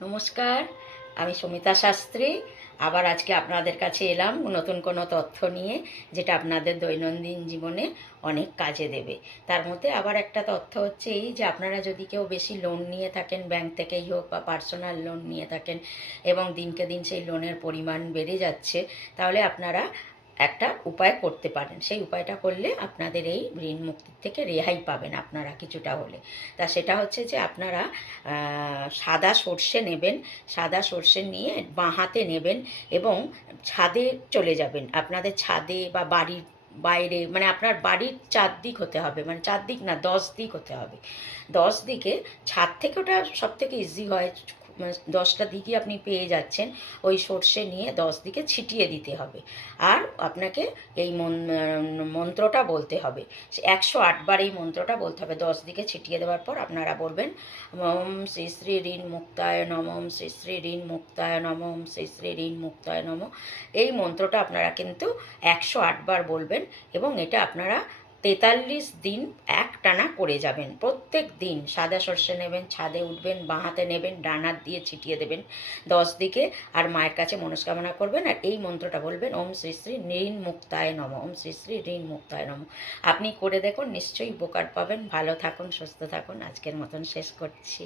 নমস্কার, আমি সমিতা শাস্ত্রী। আবার আজকে আপনাদের কাছে এলাম নতুন কোনো তথ্য নিয়ে, যেটা আপনাদের দৈনন্দিন জীবনে অনেক কাজে দেবে। তার মধ্যে আবার একটা তথ্য হচ্ছে এই যে, আপনারা যদি কেউ বেশি লোন নিয়ে থাকেন, ব্যাংক থেকেই হোক বা পার্সোনাল লোন নিয়ে থাকেন, এবং দিনকে দিন সেই লোনের পরিমাণ বেড়ে যাচ্ছে, তাহলে আপনারা একটা উপায় করতে পারেন। সেই উপায়টা করলে আপনাদের এই ঋণ মুক্তির থেকে রেহাই পাবেন আপনারা কিছুটা হলে। তা সেটা হচ্ছে যে, আপনারা সাদা সর্ষে নেবেন। সাদা সর্ষে নিয়ে বাঁ হাতে নেবেন এবং ছাদে চলে যাবেন। আপনাদের ছাদে বা বাড়ির বাইরে, মানে আপনার বাড়ির চারদিক হতে হবে, মানে চারদিক না, 10 দিক হতে হবে। 10 দিকে ছাদ থেকে ওটা সব থেকে ইজি হয়, 10টা দিকই আপনি পেয়ে যাচ্ছেন। ওই সর্ষে নিয়ে 10 দিকে ছিটিয়ে দিতে হবে। আর আপনাকে এই মন্ত্রটা বলতে হবে। 108 বার এই মন্ত্রটা বলতে হবে। 10 দিকে ছিটিয়ে দেওয়ার পর আপনারা বলবেন, ওম শ্রী শ্রী ঋণ মুক্তায় নম, শ্রী শ্রী ঋণ মুক্তায় নম, শ্রী শ্রী ঋণ মুক্তায় নম। এই মন্ত্রটা আপনারা কিন্তু 108 বার বলবেন, এবং এটা আপনারা 43 দিন একটানা করে যাবেন। প্রত্যেক দিন সাদা সর্ষে নেবেন, ছাদে উঠবেন, বাঁ হাতে নেবেন, ডান হাত দিয়ে ছিটিয়ে দেবেন 10 দিকে। আর মায়ের কাছে মনস্কামনা করবেন, আর এই মন্ত্রটা বলবেন, ওম শ্রী শ্রী ঋণ মুক্তায় নম, ওম শ্রী শ্রী ঋণ মুক্তায় নম। আপনি করে দেখুন, নিশ্চয়ই উপকার পাবেন। ভালো থাকুন, সুস্থ থাকুন। আজকের মতন শেষ করছি।